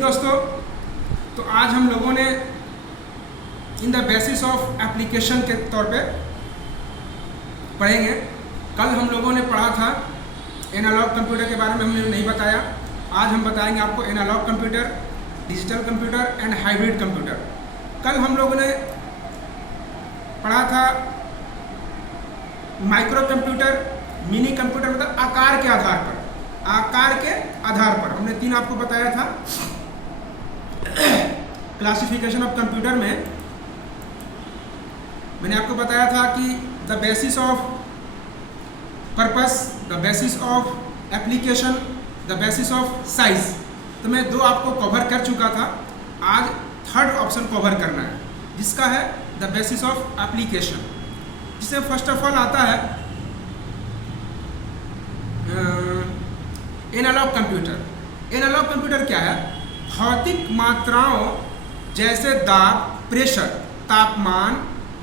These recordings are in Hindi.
इवनिंग दोस्तों। तो आज हम लोगों ने in the basis of application के तौर पे पढ़ेंगे। कल हम लोगों ने पढ़ा था एनालॉग कंप्यूटर के बारे में, हमने नहीं बताया। आज हम बताएंगे आपको analogue computer, digital computer and hybrid computer. कल हम लोगों ने पढ़ा था माइक्रो कंप्यूटर, मिनी कंप्यूटर, मतलब आकार के आधार पर। हमने 3 आपको बताया था। क्लासिफिकेशन ऑफ कंप्यूटर में मैंने आपको बताया था कि the basis of purpose, the basis of application, the basis of size. तो मैं 2 आपको कवर कर चुका था। आज 3rd ऑप्शन कवर करना है, जिसका है द बेसिस ऑफ एप्लीकेशन, जिसे फर्स्ट ऑफ ऑल आता है एनालॉग कंप्यूटर। एनालॉग कंप्यूटर क्या है? भौतिक मात्राओं जैसे दाब, प्रेशर, तापमान,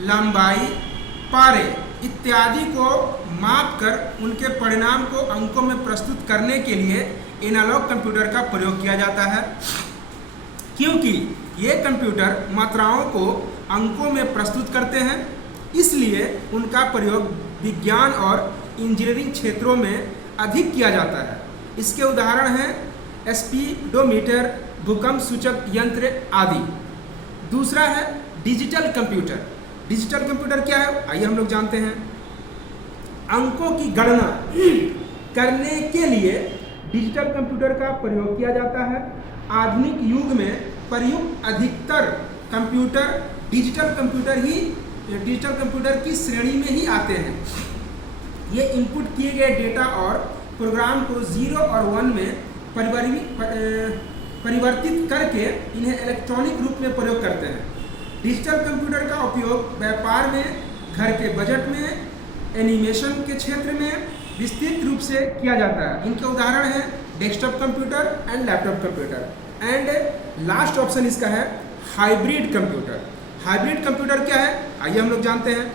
लंबाई, पारे इत्यादि को मापकर उनके परिणाम को अंकों में प्रस्तुत करने के लिए एनालॉग कंप्यूटर का प्रयोग किया जाता है। क्योंकि ये कंप्यूटर मात्राओं को अंकों में प्रस्तुत करते हैं, इसलिए उनका प्रयोग विज्ञान और इंजीनियरिंग क्षेत्रों में अधिक किया जाता है। इसके उदाहरण हैं स्पीडोमीटर, भूकंप सूचक यंत्र आदि। दूसरा है डिजिटल कंप्यूटर। डिजिटल कंप्यूटर क्या है? आइए हम लोग जानते हैं। अंकों की गणना करने के लिए डिजिटल कंप्यूटर का प्रयोग किया जाता है। आधुनिक युग में प्रयुक्त अधिकतर कंप्यूटर डिजिटल कंप्यूटर की श्रेणी में ही आते हैं। ये इनपुट किए गए डेटा और प्रोग्राम को 0 और 1 में परिवर्तित करके इन्हें इलेक्ट्रॉनिक रूप में प्रयोग करते हैं। डिजिटल कंप्यूटर का उपयोग व्यापार में, घर के बजट में, एनिमेशन के क्षेत्र में विस्तृत रूप से किया जाता है। इनके उदाहरण हैं desktop computer and laptop computer. And last option इसका है हाइब्रिड कंप्यूटर। हाइब्रिड कंप्यूटर क्या है? आइए हम लोग जानते हैं।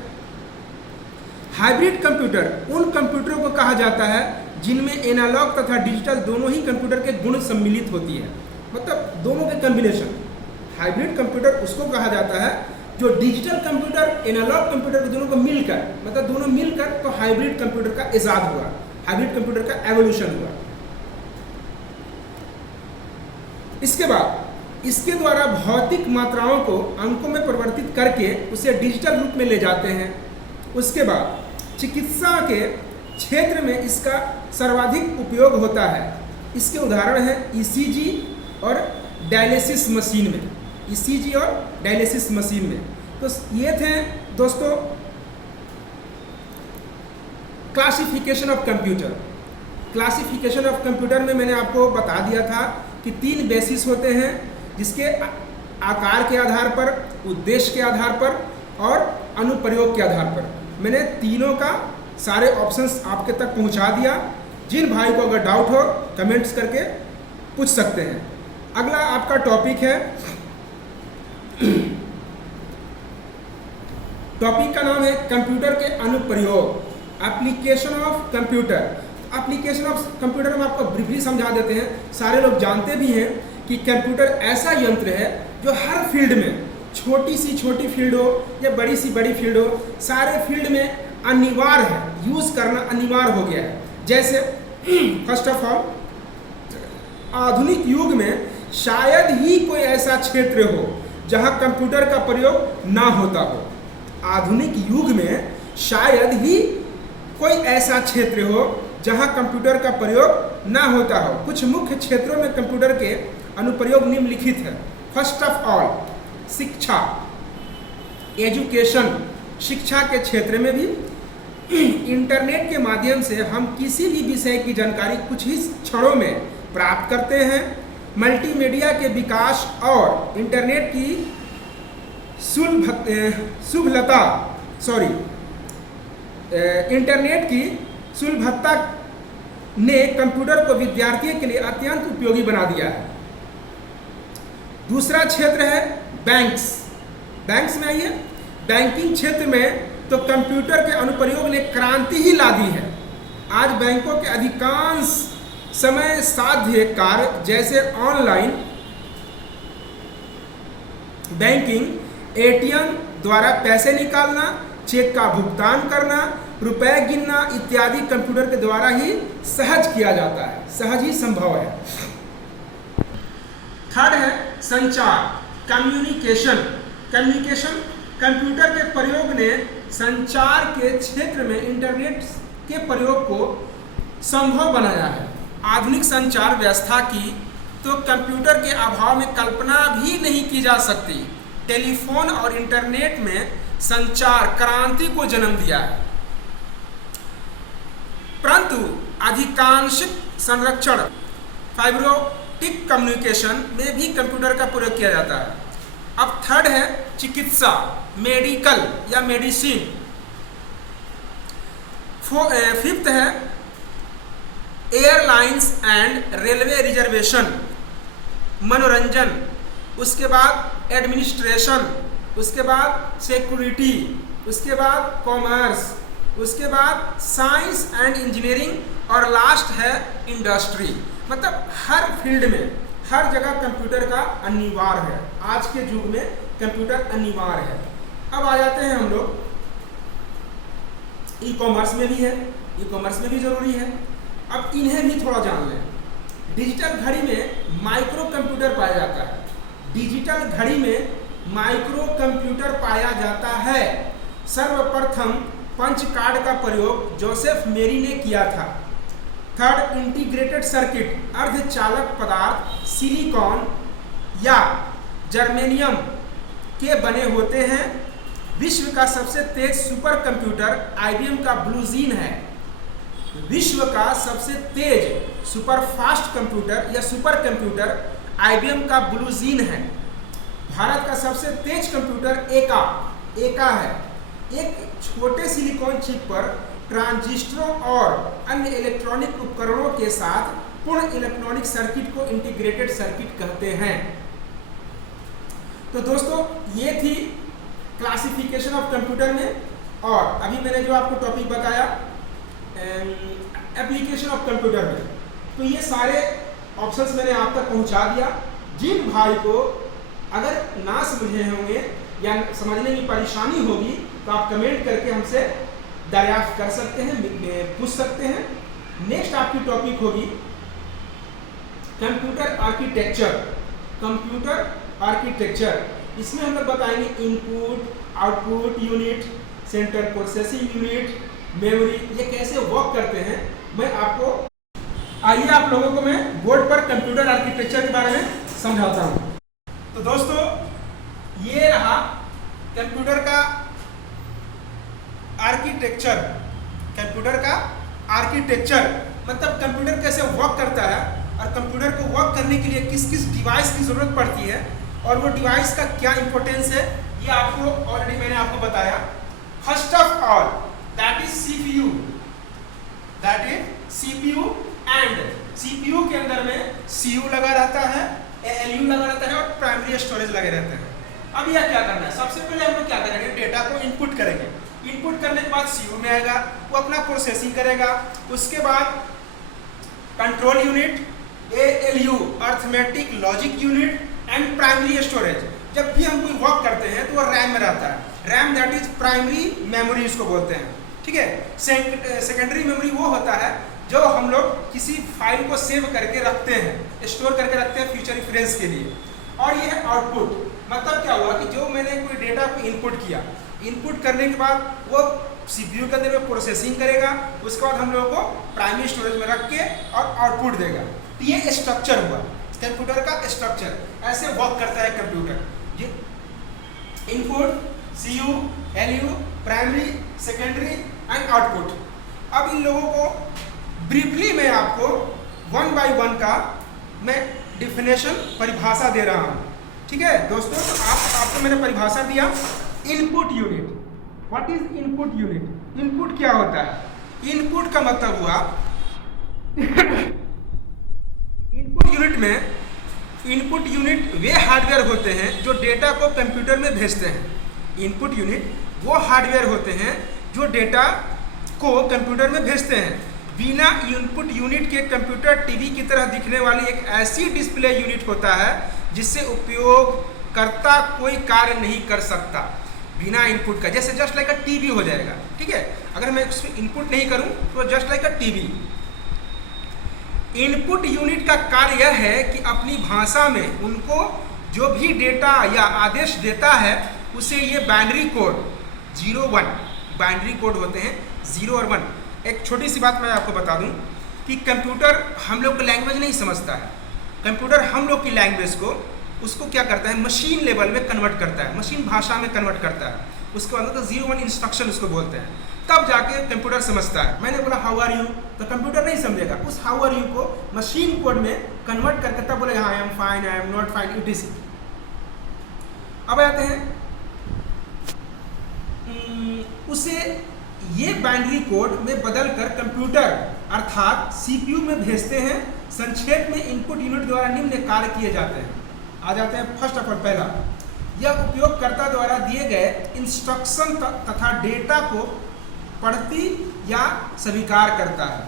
हाइब्रिड कंप्यूटर उन कंप्यूटरों को कहा जाता है जिनमें एनालॉग तथा डिजिटल दोनों ही कंप्यूटर के गुण सम्मिलित होती है, मतलब दोनों के कॉम्बिनेशन। हाइब्रिड कंप्यूटर उसको कहा जाता है जो डिजिटल कंप्यूटर एनालॉग कंप्यूटर दोनों को मिलकर, मतलब दोनों मिलकर, तो हाइब्रिड कंप्यूटर का इजाद हुआ, हाइब्रिड कंप्यूटर का एवोल्यूशन हुआ। इसके बाद इसके द्वारा भौतिक मात्राओं को अंकों में परिवर्तित करके उसे डिजिटल रूप में ले जाते हैं। उसके बाद चिकित्सा के क्षेत्र में इसका सर्वाधिक उपयोग होता है। इसके उदाहरण हैं ईसीजी और डायलिसिस मशीन में। ईसीजी और डायलिसिस मशीन में। तो ये थे दोस्तों classification of computer. Classification of computer में मैंने आपको बता दिया था कि 3 बेसिस होते हैं, जिसके आकार के आधार पर, उद्देश्य के आधार पर और अनुप्रयोग के आधार पर। मैंने तीनों का सारे ऑप्शंस आपके तक पहुंचा दिया। जिन भाई को अगर डाउट हो कमेंट्स करके पूछ सकते हैं। अगला आपका टॉपिक है, टॉपिक का नाम है कंप्यूटर के अनुप्रयोग, application of computer. Application of computer हम आपको ब्रीफली समझा देते हैं। सारे लोग जानते भी हैं कि कंप्यूटर ऐसा यंत्र है जो हर फील्ड में, छोटी सी छोटी फील्ड हो या बड़ी सी बड़ी फील्ड हो, सारे फील्ड में अनिवार्य है, यूज़ करना अनिवार्य हो गया है। जैसे फर्स्ट ऑफ ऑल, आधुनिक युग में शायद ही कोई ऐसा क्षेत्र हो जहां कंप्यूटर का प्रयोग ना होता हो। आधुनिक युग में शायद ही कोई ऐसा क्षेत्र हो जहां कंप्यूटर का प्रयोग ना होता हो। कुछ मुख्य क्षेत्रों में कंप्यूटर के अनुप्रयोग निम्नलिखित है। फर्स्ट ऑफ ऑल, शिक्षा, एजुकेशन, शिक्षा के क्षेत्र में भी इंटरनेट के माध्यम से हम किसी भी विषय की जानकारी कुछ ही क्षणों में प्राप्त करते हैं। मल्टीमीडिया के विकास और इंटरनेट की सुलभता ने कंप्यूटर को विद्यार्थियों के लिए अत्यंत उपयोगी बना दिया है। दूसरा क्षेत्र है बैंक्स। बैंक्स में आइए। बैंकिंग क्षेत्र में तो कंप्यूटर के अनुप्रयोग ने क्रांति ही ला दी है। आज बैंकों के अधिकांश समय साध्य कार्य जैसे ऑनलाइन बैंकिंग, एटीएम द्वारा पैसे निकालना, चेक का भुगतान करना, रुपए गिनना इत्यादि कंप्यूटर के द्वारा ही सहज किया जाता है, सहज ही संभव है। थर्ड है संचार, कम्युनिकेशन। कम्युनिकेशन कंप्यूटर के प्रयोग ने संचार के क्षेत्र में इंटरनेट के प्रयोग को संभव बनाया है। आधुनिक संचार व्यवस्था की तो कंप्यूटर के अभाव में कल्पना भी नहीं की जा सकती। टेलीफोन और इंटरनेट में संचार क्रांति को जन्म दिया है, परंतु अधिकांश संरक्षण फाइबर ऑप्टिक कम्युनिकेशन में भी कंप्यूटर का प्रयोग किया जाता है। अब थर्ड है चिकित्सा, मेडिकल या मेडिसिन। फिफ्थ है एयरलाइंस एंड रेलवे रिजर्वेशन, मनोरंजन, उसके बाद एडमिनिस्ट्रेशन, उसके बाद सिक्योरिटी, उसके बाद कॉमर्स, उसके बाद साइंस एंड इंजीनियरिंग और लास्ट है इंडस्ट्री। मतलब हर फील्ड में हर जगह कंप्यूटर का अनिवार्य है। आज के युग में कंप्यूटर अनिवार्य है। अब आ जाते हैं हम लोग ई कॉमर्स में भी है, ई कॉमर्स में भी जरूरी है। अब इन्हें भी थोड़ा जान लें। डिजिटल घड़ी में माइक्रो कंप्यूटर पाया जाता है। डिजिटल घड़ी में माइक्रो कंप्यूटर पाया जाता है। सर्वप्रथम पंच कार्ड का प्रयोग जोसेफ मेरी ने किया था। थर्ड इंटीग्रेटेड सर्किट, अर्धचालक पदार्थ सिलिकॉन या जर्मेनियम के बने होते हैं। विश्व का सबसे तेज सुपर कंप्यूटर आईबीएम का ब्लूजीन है। विश्व का सबसे तेज सुपर फास्ट कंप्यूटर या सुपर कंप्यूटर आईबीएम का ब्लूजीन है। भारत का सबसे तेज कंप्यूटर एका है। एक छोटे सिलिकॉन चिप पर ट्रांजिस्टरों और अन्य इलेक्ट्रॉनिक उपकरणों के साथ पूर्ण इलेक्ट्रॉनिक सर्किट को इंटीग्रेटेड सर्किट कहते हैं। तो दोस्तों ये थी क्लासिफिकेशन ऑफ कंप्यूटर में, और अभी मैंने जो आपको टॉपिक बताया एप्लीकेशन ऑफ कंप्यूटर में, तो ये सारे ऑप्शंस मैंने आप तक पहुंचा दिया। जिन भाई को अगर ना समझे होंगे या समझने में परेशानी होगी तो आप कमेंट करके हमसे दरियाफ्त कर सकते हैं, पूछ सकते हैं। नेक्स्ट आपकी टॉपिक होगी कंप्यूटर आर्किटेक्चर। कंप्यूटर आर्किटेक्चर, इसमें हम लोग बताएंगे input, output unit, central processing unit, memory, ये कैसे वर्क करते हैं मैं आपको, आइए आप लोगों को मैं बोर्ड पर कंप्यूटर आर्किटेक्चर के बारे में समझाता हूँ। तो दोस्तों ये रहा कंप्यूटर का आर्किटेक्चर। कंप्यूटर का आर्किटेक्चर मतलब कंप्यूटर कैसे वर्क करता है और कंप्यूटर को वर्क करने के लिए किस किस डिवाइस की ज़रूरत पड़ती है और वो डिवाइस का क्या इंपॉर्टेंस है, ये आपको ऑलरेडी मैंने आपको बताया। First of all that is CPU, that is CPU and CPU के अंदर में सीयू लगा रहता है, एएलयू लगा रहता है और प्राइमरी स्टोरेज लगे रहते हैं। अब यह क्या करना है, सबसे पहले हम लोग क्या करेंगे, डेटा को इनपुट करेंगे। इनपुट करने के बाद सीयू में आएगा, वो अपना प्रोसेसिंग करेगा। उसके बाद control unit, ALU arithmetic logic unit and primary storage. जब भी हम कोई वर्क करते हैं तो वो रैम में रहता है। RAM that is primary memory इसको बोलते हैं, ठीक है। सेकेंडरी मेमोरी वो होता है जो हम लोग किसी फाइल को सेव करके रखते हैं, स्टोर करके रखते हैं फ्यूचर रेफरेंस के लिए। और ये है आउटपुट, मतलब क्या हुआ कि जो मैंने कोई डेटा को इनपुट किया, इनपुट करने के बाद वो सीपीयू के अंदर में प्रोसेसिंग करेगा, उसके बाद हम लोगों को प्राइमरी स्टोरेज में रख के और आउटपुट देगा। तो ये स्ट्रक्चर हुआ कंप्यूटर का स्ट्रक्चर, ऐसे वर्क करता है computer. Input, CU, LU, primary, secondary and output. अब इन लोगों को ब्रीफली मैं आपको वन बाय वन का मैं डिफिनेशन परिभाषा दे रहा हूँ, ठीक है दोस्तों। तो आपको मैंने परिभाषा दिया input unit. What is input unit? Input क्या होता है? इनपुट का मतलब हुआ इनपुट यूनिट वे हार्डवेयर होते हैं जो डेटा को कंप्यूटर में भेजते हैं। इनपुट यूनिट वो हार्डवेयर होते हैं जो डेटा को कंप्यूटर में भेजते हैं। बिना इनपुट यूनिट के कंप्यूटर टीवी की तरह दिखने वाली एक ऐसी डिस्प्ले यूनिट होता है जिससे उपयोग कर्ता कोई कार्य नहीं कर सकता बिना इनपुट का। जैसे जस्ट लाइक अ टीवी हो जाएगा, ठीक है। अगर मैं इसमें इनपुट नहीं करूं तो just like a TV. Input unit का कार्य यह है कि अपनी भाषा में उनको जो भी डेटा या आदेश देता है उसे ये बाइनरी कोड 0-1 बाइनरी कोड होते हैं, 0 और 1। एक छोटी सी बात मैं आपको बता दूं कि कंप्यूटर हम लोग की लैंग्वेज नहीं समझता है। कंप्यूटर हम लोग की लैंग्वेज को उसको क्या करता है, मशीन लेवल में कन्वर्ट करता है, मशीन भाषा में कन्वर्ट करता है। उसके बाद तो 0-1 इंस्ट्रक्शन उसको बोलते हैं, तब जाके कंप्यूटर समझता है। मैंने बोला हाउ आर यू, तो कंप्यूटर नहीं समझेगा। उस हाउ आर यू को मशीन कोड में कन्वर्ट करके तब बोलेगा हाँ I am fine, I am not fine, it is. अब आते हैं उसे ये बाइनरी कोड में बदलकर कंप्यूटर अर्थात सीपीयू में भेजते हैं। संक्षेप में इनपुट यूनिट द्वारा निम्न कार्य किए जाते हैं। आ जाते हैं फर्स्ट ऑफ ऑल, पहला, यह उपयोगकर्ता द्वारा दिए गए इंस्ट्रक्शन तथा डेटा को पढ़ती या स्वीकार करता है।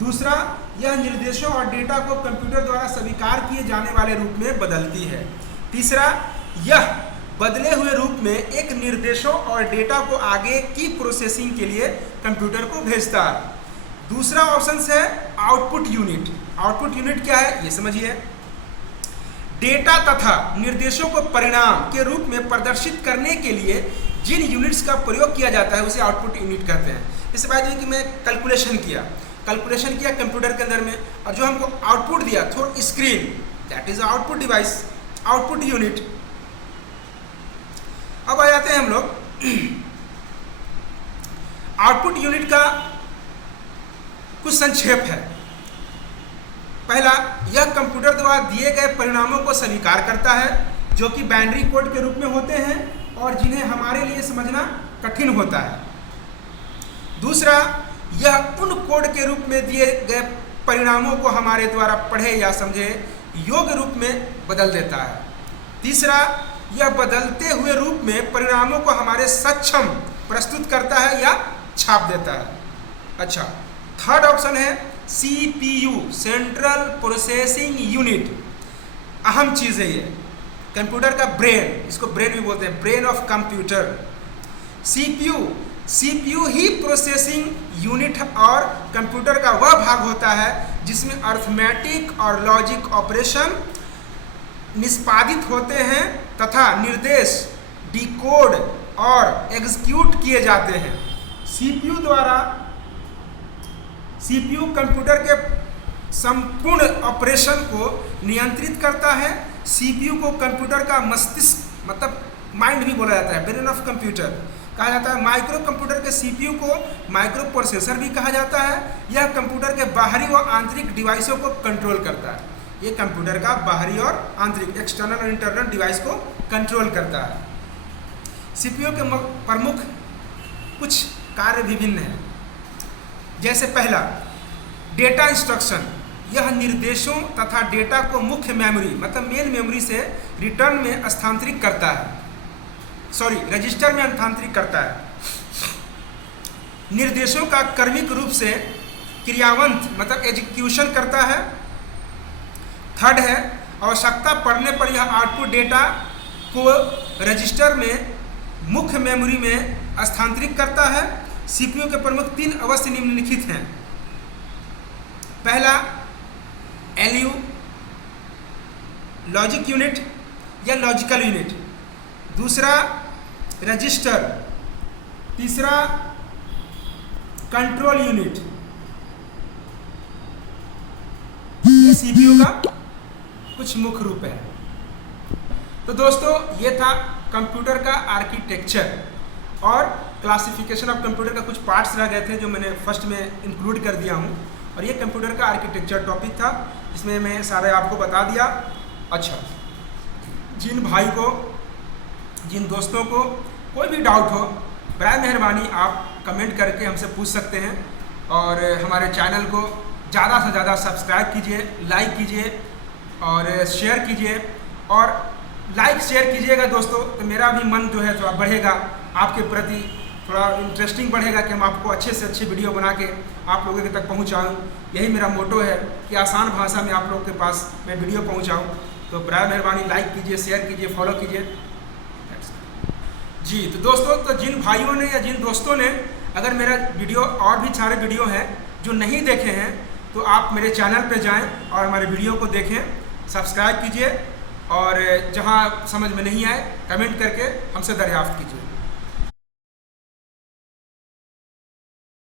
दूसरा, यह निर्देशों और डेटा को कंप्यूटर द्वारा स्वीकार किए जाने वाले रूप में बदलती है। तीसरा, यह बदले हुए रूप में एक निर्देशों और डेटा को आगे की प्रोसेसिंग के लिए कंप्यूटर को भेजता है। दूसरा ऑप्शन है आउटपुट यूनिट। आउटपुट यूनिट क्या है ये समझिए। डेटा तथा निर्देशों को परिणाम के रूप में प्रदर्शित करने के लिए जिन यूनिट्स का प्रयोग किया जाता है उसे आउटपुट यूनिट कहते हैं। जैसे बात हुई कि मैं कैलकुलेशन किया कंप्यूटर के अंदर में, और जो हमको आउटपुट दिया through screen, that is output device, output unit. अब आ जाते हैं हम लोग आउटपुट यूनिट का कुछ संक्षेप है। पहला, यह कंप्यूटर द्वारा दिए गए परिणामों को स्वीकार करता है जो कि बाइनरी कोड के रूप में होते हैं और जिन्हें हमारे लिए समझना कठिन होता है। दूसरा, यह उन कोड के रूप में दिए गए परिणामों को हमारे द्वारा पढ़े या समझे योग्य रूप में बदल देता है। तीसरा, यह बदलते हुए रूप में परिणामों को हमारे सक्षम प्रस्तुत करता है या छाप देता है। अच्छा, थर्ड ऑप्शन है CPU, सेंट्रल प्रोसेसिंग यूनिट। अहम चीज़ है ये, कंप्यूटर का ब्रेन, इसको ब्रेन भी बोलते हैं, brain of computer. CPU he processing unit और कंप्यूटर का वह भाग होता है जिसमें अर्थमेटिक और लॉजिक ऑपरेशन निष्पादित होते हैं तथा निर्देश डिकोड और एग्जीक्यूट किए जाते हैं। CPU कंप्यूटर के संपूर्ण ऑपरेशन को नियंत्रित करता है। CPU को कंप्यूटर का मस्तिष्क मतलब माइंड भी बोला जाता है, ब्रेन ऑफ कंप्यूटर कहा जाता है। माइक्रो कंप्यूटर के CPU को माइक्रो प्रोसेसर भी कहा जाता है। यह कंप्यूटर के बाहरी व आंतरिक डिवाइसों को कंट्रोल करता है। ये कंप्यूटर का बाहरी और आंतरिक, एक्सटर्नल और इंटरनल डिवाइस को कंट्रोल करता है। CPU के प्रमुख कुछ कार्य विभिन्न हैं। जैसे पहला, डेटा इंस्ट्रक्शन, यह निर्देशों तथा डेटा को मुख्य मेमोरी मतलब मेन मेमोरी से रिटर्न में स्थानांतरित करता है, रजिस्टर में स्थानांतरित करता है। निर्देशों का क्रमिक रूप से क्रियान्वित मतलब एग्जीक्यूशन करता है। थर्ड है, आवश्यकता पड़ने पर यह आउटपुट डेटा को रजिस्टर में मुख्य मेमोरी में स्थानांतरित करता है। CPU के प्रमुख 3 अवस्था निम्नलिखित हैं। पहला, LU लॉजिक यूनिट या लॉजिकल यूनिट। दूसरा, रजिस्टर। तीसरा, कंट्रोल यूनिट। ये CPU का कुछ मुख्य रूप है। तो दोस्तों, ये था कंप्यूटर का आर्किटेक्चर और क्लासिफिकेशन ऑफ कंप्यूटर का कुछ पार्ट्स रह गए थे जो मैंने फर्स्ट में इंक्लूड कर दिया हूँ। और ये कंप्यूटर का आर्किटेक्चर टॉपिक था जिसमें मैं सारे आपको बता दिया। अच्छा, जिन भाई को, जिन दोस्तों को कोई भी डाउट हो, बराए मेहरबानी आप कमेंट करके हमसे पूछ सकते हैं। और हमारे चैनल को ज़्यादा से ज़्यादा सब्सक्राइब कीजिए, लाइक कीजिए और शेयर कीजिए। और लाइक शेयर कीजिएगा दोस्तों तो मेरा भी मन जो है थोड़ा बढ़ेगा, आपके प्रति थोड़ा इंटरेस्टिंग बढ़ेगा कि हम आपको अच्छे से अच्छी वीडियो बना के आप लोगों के तक पहुंचाऊं। यही मेरा मोटो है कि आसान भाषा में आप लोग के पास मैं वीडियो पहुंचाऊं। तो बराए मेहरबानी लाइक कीजिए, शेयर कीजिए, फॉलो कीजिए। जी तो दोस्तों, तो जिन भाइयों ने या जिन दोस्तों ने अगर मेरा वीडियो और भी सारे वीडियो हैं जो नहीं देखे हैं, तो आप मेरे चैनल पे जाएं और हमारे वीडियो को देखें, सब्सक्राइब कीजिए और जहां समझ में नहीं आए कमेंट करके हमसे दरियाफ्त कीजिए।